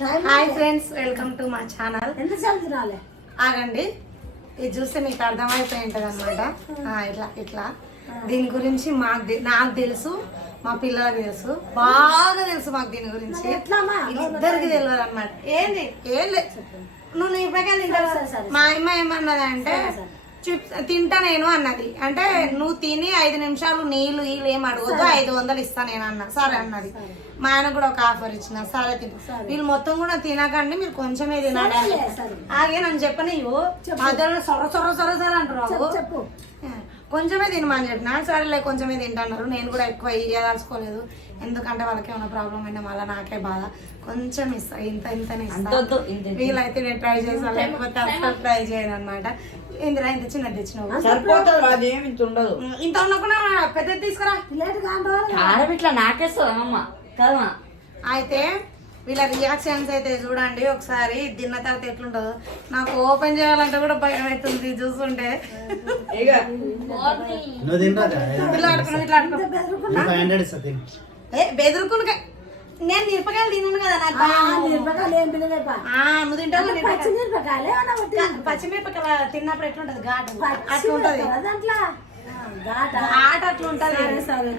Hi friends welcome to మా channel ఆగండి. ఇది చూస్తే మీకు అర్థమైపోయి ఉంటుంది అనమాట ఇట్లా ఇట్లా. దీని గురించి మాకు నాకు తెలుసు మా పిల్లలకు తెలుసు. బాగా తెలుసు మాకు దీని గురించి. ఇద్దరికి తెలియదు అనమాట ఏంది? ఏం లేదు నువ్వు నీ సరే. మా అమ్మ ఏమన్నది అంటే సరే. చిప్స్ తింటా నేను అన్నది. అంటే నువ్వు తిని ఐదు నిమిషాలు నీళ్ళు నీళ్ళు ఏం అడగొద్దు ఐదు వందలు ఇస్తా నేను అన్న. సరే అన్నది. మా ఆయన కూడా ఒక ఆఫర్ ఇచ్చిన. సరే తిను. వీళ్ళు మొత్తం కూడా తినకండి మీరు కొంచెమే తినాలి. ఆగే నన్ను చెప్పని మధ్యలో సొర సొర సొర సొర అంటున్నావు. కొంచెమే తినమని చెప్పిన సరేలే కొంచెమే తింటున్నారు. నేను కూడా ఎక్కువ ఇయ్యదలుచుకోలేదు ఎందుకంటే వాళ్ళకి ఏమైనా ప్రాబ్లం అయినా మళ్ళీ నాకే బాధ. కొంచెం ఇస్తా. ఇంత ఇంతనే ఇస్తా. వీలైతే నేను ట్రై చేస్తాను లేకపోతే అసలు ట్రై చేయను అనమాట ఇందిరా ఇంత చిన్నది తెచ్చినావు. సరిపోతుంది అది ఏమి ఇంత ఉండకుండా పెద్దది తీసుకురా. నాకేస్తుంది అమ్మ కదమ్మా. అయితే వీళ్ళ రియాక్షన్స్ అయితే చూడండి. ఒకసారి తిన్న తర్వాత ఎట్లుంటుందో. నాకు ఓపెన్ చేయాలంటే కూడా భయం అవుతుంది చూస్తుంటే. ఇక నువ్వు ఫైవ్ హండ్రెడ్ ఇస్తా తిను. ఏ బెదురుకుని నేను మిరపకాయలు తిన్నాను కదా నాకు. మిరపకాయలు ఏం ఆ, నువ్వు తింటావు పచ్చిమిరపకాయలు తిన్నప్పుడు ఎట్లుంటది? ఘాటు. అట్లా ఉంటది. మిరపకాయలు దాంట్లో? ఆ, ఘాట. ఘాటు అట్లా ఉంటది. సరే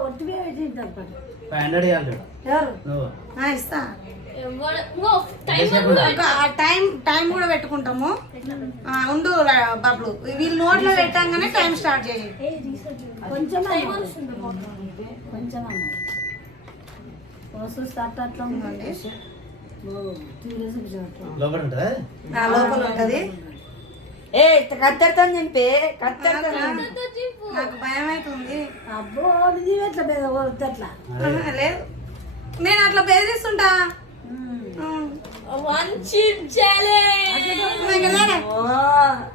ఒట్టి ఇస్తా. టైం టైం కూడా పెట్టుకుంటాము. ఆ, ఉండు బబ్లు. వీళ్ళు నోట్లో పెట్టంగానే టైం స్టార్ట్ చేయి. కొంచెం కొంచెం అన్న చూస్తే అట్లా ఉందండి లోపల ఉంటుందా? ఏ కత్తెడతా నింపే కత్తెడతా నాకు భయం అవుతుంది అబ్బో ఇది ఎట్లా లేదు. నేను అట్లా బెదిరిస్తుంటా. ఉమ్. నాకు వెళ్ళారా?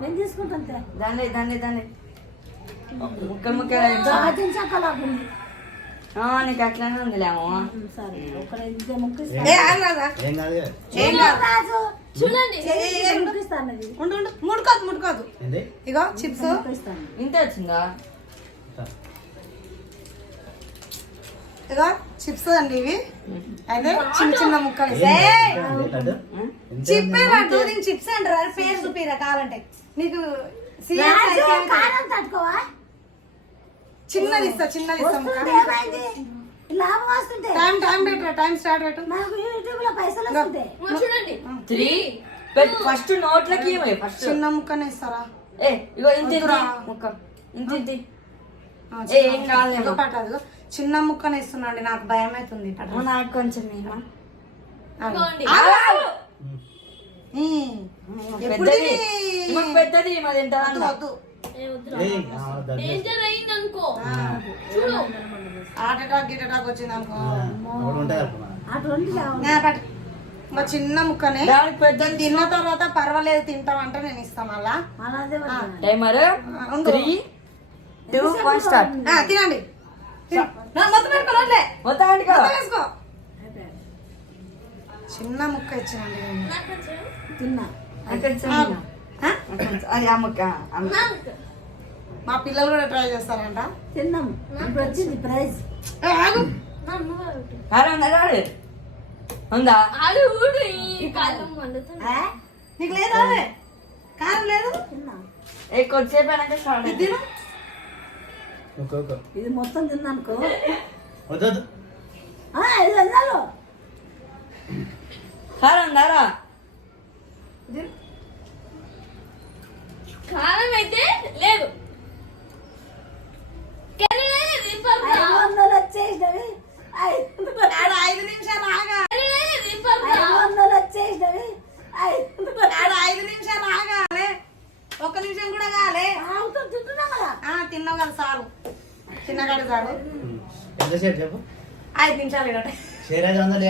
నేను తీసుకుంటాను దాన్ని దాన్ని దాన్ని. సాధ్యం చక్కలాగుంది నీకు అట్లానే ముక్కు ఉండు. ఉండు ముడుకోదు ముడుకోదు. ఇగో చిప్స్. ఇంత వచ్చిందా? ఇగో చిప్స్ అండి ఇవి. అయితే చిన్న చిన్న ముక్కలు! కాదు, పట్టు దీనికి చిప్స్ అంటారు? అది పేరు చూపిరా కావాలంటే. నీకు కాదు. చిన్నది ఇస్తా చిన్నది ఇస్తా లాభం వస్తుంటే. టైం టైం పెట్టు టైం స్టార్ట్ పెట్టు. నాకు యూట్యూబ్లో పైసలు వస్తుంటాయి త్రీ ఫస్ట్ నోట్లకి ఫస్ట్. చిన్న ముక్కనే ఇస్తారా? ఏ ఇగో ఇంత. ముక్క. ఇంత ఏ. కాదులేమ్మా. చిన్న ముక్కనే ఇస్తున్నాండి నాకు భయం అవుతుంది నాకు కొంచెం. పెద్దది. వద్దు, వద్దు. ఏయ్, ఆ, దగ్గర. హార్ట్ అటాక్ గిట్ అటాక్ వచ్చింది అనుకో. అటు. ఒక చిన్న ముక్కనే. దానికి పెద్ద తిన్న తర్వాత పర్వాలేదు తింటామంటే నేను ఇస్తాను వద్దు. టైమర్? ఆ, ఉండు. త్రీ టూ వన్ స్టార్ట్ ఆ, తినండి. చిన్న ముక్క ఇచ్చానండి నేను. తిన్నా. అక్కడ ఆ, చిన్న. ఆ? అక్కడ అది అమ్మక అమ్మ మా పిల్లలు కూడా ట్రై చేస్తారంట. తిన్నాం ఇప్పుడు వచ్చింది ప్రైజ్. ఉందా ఆ? నీకు లేదా? కారం లేదు? తిన్నా. ఏ కొద్దిసేపు అయినాక స్టార్ట్ ఇది. ఇది మొత్తం తిన్నానుకో. వద్దు, ఐదు వందలు కారం ఉందారా కారం అయితే లేదు కానీ లేదు, ఇప్పటిదా. ఐదు వందలు వచ్చేసినవి ఐదు వందలు- ఆడ ఐదు నిమిషాలు ఆగా కానీ లేదు, ఇప్పటిదా. ఐదు వందలు వచ్చేసినవి ఐదు వందలు ఆడ ఐదు నిమిషాలు ఆగాలే ఒక్క నిమిషం కూడా కాలే ఆవుతో తింటున్నాం కదా ఆ, తిన్నావు కదా సారు తిన్నగాడు సారు ఉమ్. ఎంతసేపు చెప్పు. ఐదు నిమిషాలు ఐదు వందలు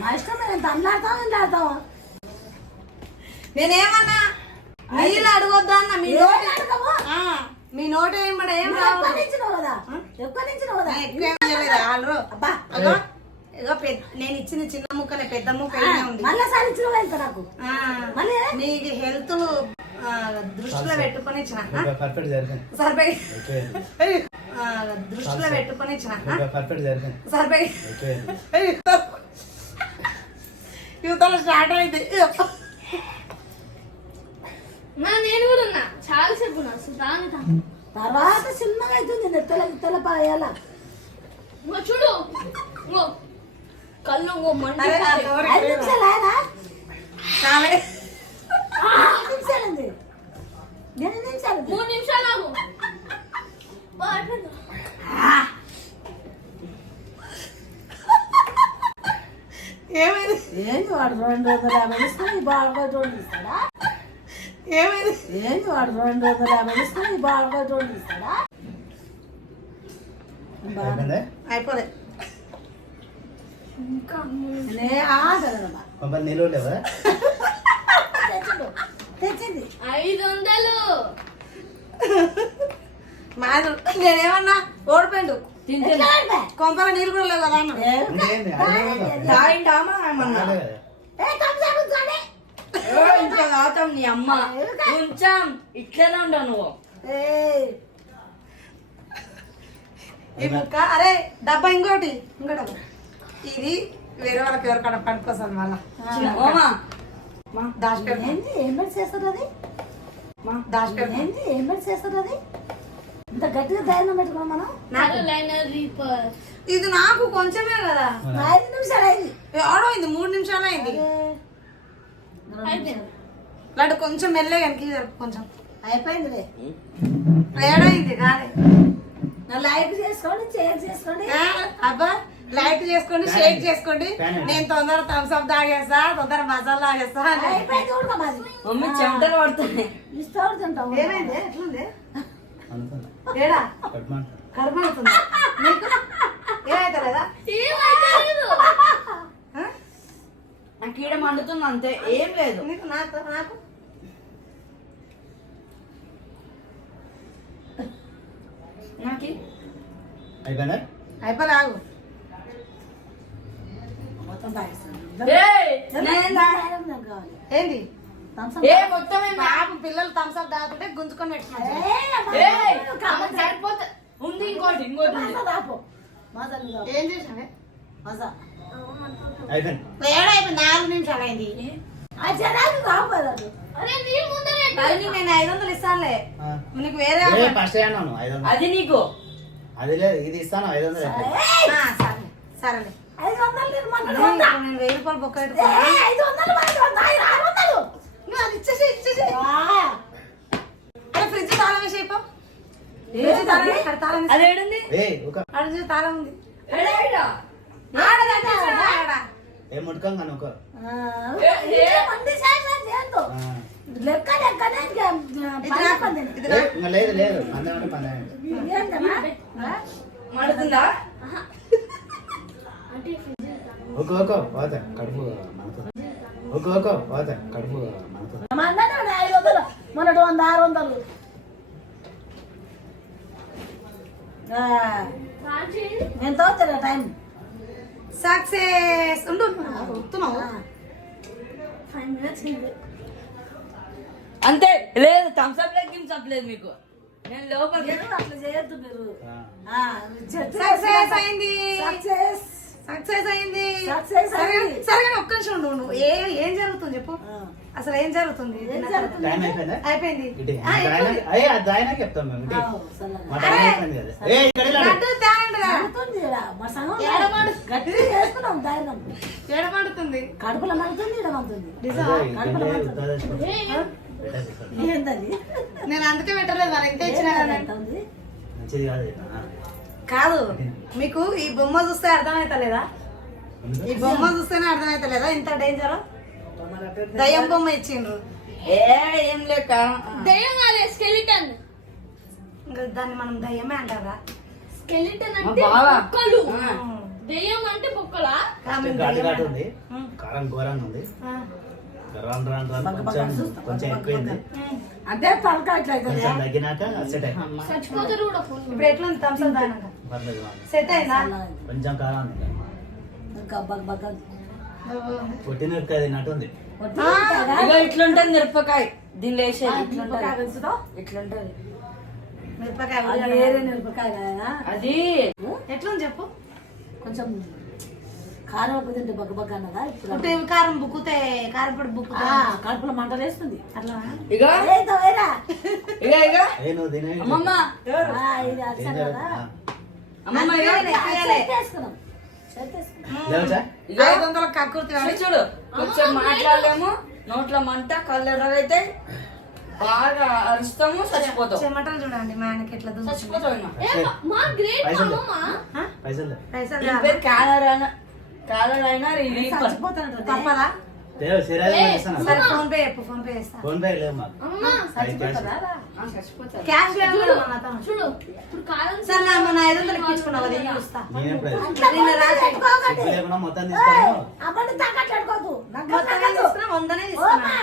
మా ఇష్టం మేము తండ్లాడతాం ఎండాడతాం నేనేమన్నా నీళ్ళు అడగొద్దు అన్న? మీ నోట అడగము. ఆ, మీ నోట ఏం పడ ఏం ఇగో పెద్ద నేను ఇచ్చిన చిన్న ముక్కనే పెద్ద ముక్క మళ్ళా సారి ఇచ్చిన నాకు. ఆ, మళ్ళీ? మీకు హెల్త్ దృష్టిలో పెట్టుకొని ఇచ్చిన సరిపోయి దృష్టిలో పెట్టుకొని ఇచ్చిన సరిపోయి యువతలో స్టార్ట్ అయింది. నా నేను కూడా ఉన్నా. చాలా సేపు తర్వాత చిన్నగా అవుతుంది నెత్తల గిత్తల పాయాల. చూడు. కళ్ళు మంట చాలా ఐదు నిమిషాలు ఉంది ఎన్ని నిమిషాలు? మూడు నిమిషాలు. ఏమైంది? ఏంది వాడు రెండు వందల యాభై ఇస్తాను బాగా రెండు ఇస్తాడా? ఏమైంది? ఏంది వాడు రెండు వందల యాభై ఇస్తాను బాగా రెండు ఇస్తాడా? అయిపోలే. ఇంకా మూడు. తెచ్చింది. ఐదు వందలు మాది నేనేమన్నా ఓడిపోయిండు? కొంపల నీళ్ళు కూడా లేవు కదా తాగింటామా ఏమన్నా? తాగుతాం నీ అమ్మ. కొంచెం ఇట్లనే ఉండవు నువ్వు. ఈ ముక్క అరే డబ్బా ఇంకోటి. ఇంకో డబ్బా ఇది వేరే వాళ్ళకి ఎవరికన్నా పనికొస్తుంది మళ్ళా. ఏంది? ఏం పెట్టి చేస్తుంది అది? ఏంది? ఏం పెట్టి చేస్తుంది అది? ఇంత గట్టిగా ధైర్యం పెట్టుకున్నాం మనం? ఇది నాకు కొంచెమే కదా. ఐదు నిమిషాలు అయింది. మూడు నిమిషాలు అయింది. లడ్డు కొంచెం మెల్లగా వెనక్కి జరుపు కొంచెం. అయిపోయిందిలే. ఏడైంది నా లైక్ చేసుకోండి షేర్ చేసుకోండి. అబ్బా లైట్ చేసుకోండి షేక్ చేసుకోండి. నేను తొందర థమ్స్ అప్ తాగేస్తా తొందర మసాలా తాగేస్తా మమ్మీ చెమటలు కర్మవుతుంది నీకు ఈడ మండుతుంది అంతే ఏం లేదు. నీకు నాకు నాకు? నాకు? అయిపోయిందా అయిపోలే ఆగు మొత్తం తాగేస్తాను ఏయ్, నేను తా- నాకు కావాలి ఏంది? ఏ మొత్తం పాపం పిల్లలు థమ్స్ అప్ తాగుతుంటే గుంజుకొని సరిపోతే ఉంది ఇంకోటి ఇంకోటి ఉంది. ఏం చేసావే నాలుగు నిమిషాలు అయింది. అది. నేను ఐదు వందలు ఇస్తానులే. ఆ. నీకు వేరే అది నీకు. అది లేదు ఇది ఇస్తాను ఐదు వందలు సరేలే. ఐదు వందలు నేను మొన్న అదే కొంటా. ఇప్పుడు నేను వెయ్యి రూపాయలు బొక్క ఏ, పెట్టుకున్నా ఐదు వందలు మనకి వంద, ఐదు ఆరు వందలు. నువ్వు అది ఇచ్చేసి ఇచ్చేసి ఆ, అరే ఫ్రిడ్జ్ తాళం వేసి అయిపో తాళం వేసి, అక్కడ తాళం ఉంది. లెక్క లెక్కనే లేదు లేదు? ఆ? మండుతుందా? ఒక ఒక పోతే కడుపు ఒక ఒక పోతే కడుపు మనతుంది మా అన్ననే ఉన్నాయి ఐదు వందలు మొన్నటి వంద ఆరు వందలు. నేను తోగుతాను టైం. సక్సెస్. ఉండు వస్తున్నావు. అంతే లేదు థమ్స్ అప్ లేదు గిమ్స్ అప్ లేదు మీకు. నేను లోపలికి మీరు అట్లా చేయొద్దు మీరు. ఆ. సక్సెస్. అయింది. సక్సెస్ అయింది Success సరే అయింది. సరే కానీ ఒక్క నిమిషం ఉండు నువ్వు ఏ ఏం జరుగుతుంది చెప్పు. అసలు ఏం జరుగుతుంది? అయిపోయిందా? అయిపోయింది. ఇటు ఆ, ఎట్లుంది? అయ్యే అది ఆయన చెప్తాం మేము. ఇటు. మా టైం అయిపోయింది కదా. ఏ ఇక్కడ ఇలా రా. లడ్డు తేండి కదా. మండుతుంది ఈడ. మా సంఘం ఏడమండు. గట్టిగా చేసుకున్నాం ధైర్యం. ఏడపడుతుంది కడుపులో మండుతుంది. ఏంటది నేను అందుకే పెట్టలేదు మరి ఇంకా ఇచ్చిన కదా. మీకు ఈ బొమ్మ చూస్తే అర్థమైతలేదా? ఈ బొమ్మ చూస్తేనే అర్థమైతలేదా? ఇంత డేంజర్ దయ్యం బొమ్మ ఇచ్చిండ్రు. ఏ ఏం లేక దయ్యం కాలే స్కెలిటన్ ఇంకా దాన్ని మనం దయ్యమే అంటారా? స్కెలిటన్ అంటే. బొక్కలు. దయ్యం అంటే బొక్కలా. ఉంది. కారం ఘోరంగా ఉంది. ఆ. రాను రాను రాను కొంచెం కొంచెం ఎక్కువైంది. అంటే తలక కొంచెం తగ్గినాక సెట్ అయింది ఇప్పుడు. సెట్ కొంచెం కారం ఉంది. ఉంటాయా? ఇగో ఇట్లుంటుంది మిరపకాయ. దీనిలో వేసేది ఆ, ఇట్లుంటది. మిరపకాయ పెంచుతావు? ఇట్లుంటది. మిరపకాయ అది మిరపకాయ ఎట్లుంది చెప్పు? కొంచెం కారం ఎక్కువ తింటే బగ్గ బగ్గ అన్నదా? ఇప్పుడు పుట్టి కారం బుక్కుతే కారం పొడి బుక్కుతే. ఆ, కడుపులో మంట వేస్తుంది. అట్లా అమ్మమ్మ. ఐదు వందల కక్కుర్తి చూడు, కొంచెం మాట్లాడలేము. నోట్లో మంట కళ్ళు ఎర్రగైతే బాగా అరుస్తాము చచ్చిపోతాం. చెమటలు చూడండి మా ఆయనకి ఎట్లా చచ్చిపోతాం క్యాలర్ అయినా క్యాలర్ అయినా తప్పదా? లేవు సిరాజు సరే ఫోన్ పే చెప్పు ఫోన్ పే చేస్తా ఫోన్ పే లేవు మాకు క్యాష్. చూడు ఇప్పుడు కారం సరే నా మొన్న ఐదు వందలు ఇప్పించుకున్నావు ఇవి చూస్తా నిన్న ఇప్పుడు లేకుండా మొత్తం తీసుకోను తీసుకున్నా వందనే తీసుకున్నా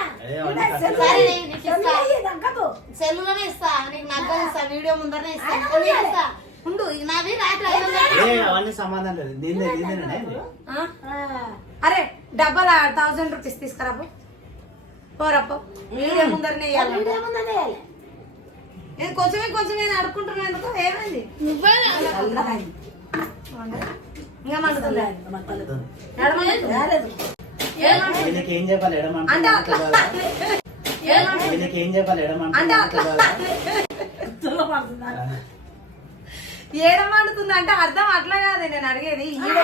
సెల్లులోనే ఇస్తా నీకు నగ్గలు ఇస్తా వీడియో ముందరనే ఇస్తా ఉండు నాది రాత్రి అవన్నీ సంబంధం లేదు దీని? అరే డబ్బల థౌసండ్ రూపీస్ తీసుకురాపు పోరప్పు వీడియో ముందరనే నేను కొంచెమే కొంచెమే అడుక్కుంటున్నా ఎందుకు? ఏమైంది? ఏం చెప్పాలి? ఏం చెప్పాలి? ఏడ అంటే అర్థం అట్లా కాదు నేను అడిగేది. ఈడ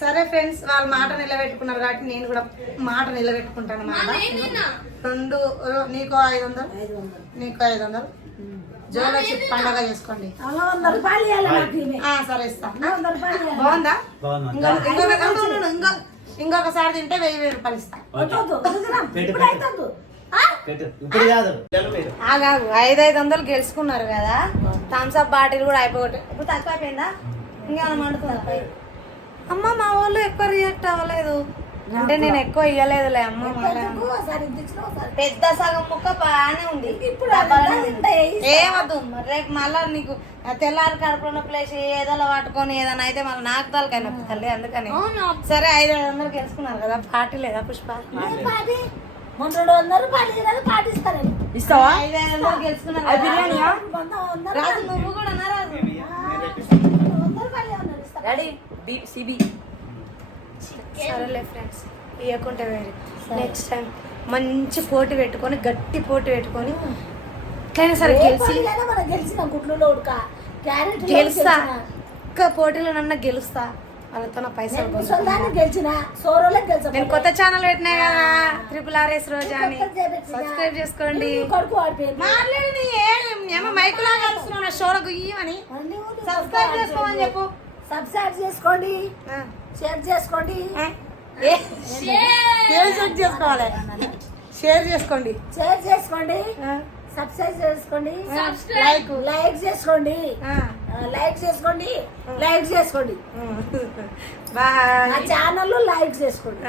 సరే ఫ్రెండ్స్ వాళ్ళ మాట నిలబెట్టుకున్నారు కాబట్టి నేను కూడా మాట నిలబెట్టుకుంటాను మాట నేనేనా రెండు నీకు ఐదు వందలు. నీకు ఐదు వందలు. జోలక్షి పండగ చేసుకోండి. సరే ఇస్తా. వంద రూపాయలు ఇవ్వాలి. బాగుందా? ఇంకొక ఇంకొకసారి తింటే వెయ్యి వెయ్యి రూపాయలు ఇస్తా. ఇప్పుడు కాదు. ఐదు ఐదు వందలు గెలుచుకున్నారు కదా. థమ్స్ అప్ బాటిల్ కూడా అయిపోగొట్టు. ఇప్పుడు తక్కువ అయిపోయిందా ఇంకేమైనా మండుతుందా అమ్మ మా వాళ్ళు ఎక్కువ రియాక్ట్ అవ్వలేదు. అంటే నేను ఎక్కువ ఇవ్వలేదులే అమ్మ పెద్ద సగం ముక్క బాగానే ఉంది. ఇప్పుడు ఏమద్దు మరి రేపు మళ్ళా నీకు తెల్లారి కడుపులో ప్లేస్ ఏదో పట్టుకొని ఏదైనా అయితే మళ్ళీ నాకు తలకాయ నొప్పి తల్లి అందుకని. సరే ఐదు ఐదు వందలు గెలుచుకున్నారు కదా. పార్టీ లేదా పుష్ప? మొన్న రెండు వందల రూపాయలు. ఇస్తావా? అది. బిర్యానీయా రాజు నువ్వు కూడా రాజు. బి సిబి సరేలే ఫ్రెండ్స్ ఇవ్వకుంటే వేరే. నెక్స్ట్ టైం మంచి పోటీ పెట్టుకొని గట్టి పోటీ పెట్టుకొని ఎట్లయినా సరే గెలిచి గెలిచినాం గుడ్లలో ఉడక క్యారెట్ గెలుస్తా. ఒక్క పోటీలో నన్న గెలుస్తా. వాళ్ళతో నా పైసలు గెలిచిన నేను కొత్త ఛానల్ పెట్టినా కదా ట్రిపుల్ ఆర్ఎస్ రోజా అని. సబ్స్క్రైబ్ చేసుకోండి. మాట్లాడి ఏమో మైకులా కలుస్తున్నావు నా అన్ని ఊర్లు సబ్స్క్రైబ్ చేసుకోమని చెప్పు. సబ్స్క్రైబ్ చేసుకోండి. షేర్ చేసుకోండి. చెక్ చేసుకోవాలి. షేర్ చేసుకోండి. షేర్ చేసుకోండి. సబ్స్క్రైబ్ చేసుకోండి. లైక్ లైక్ చేసుకోండి. లైక్ చేసుకోండి. లైక్ చేసుకోండి. బాయ్. నా ఛానల్ లైక్ చేసుకోండి.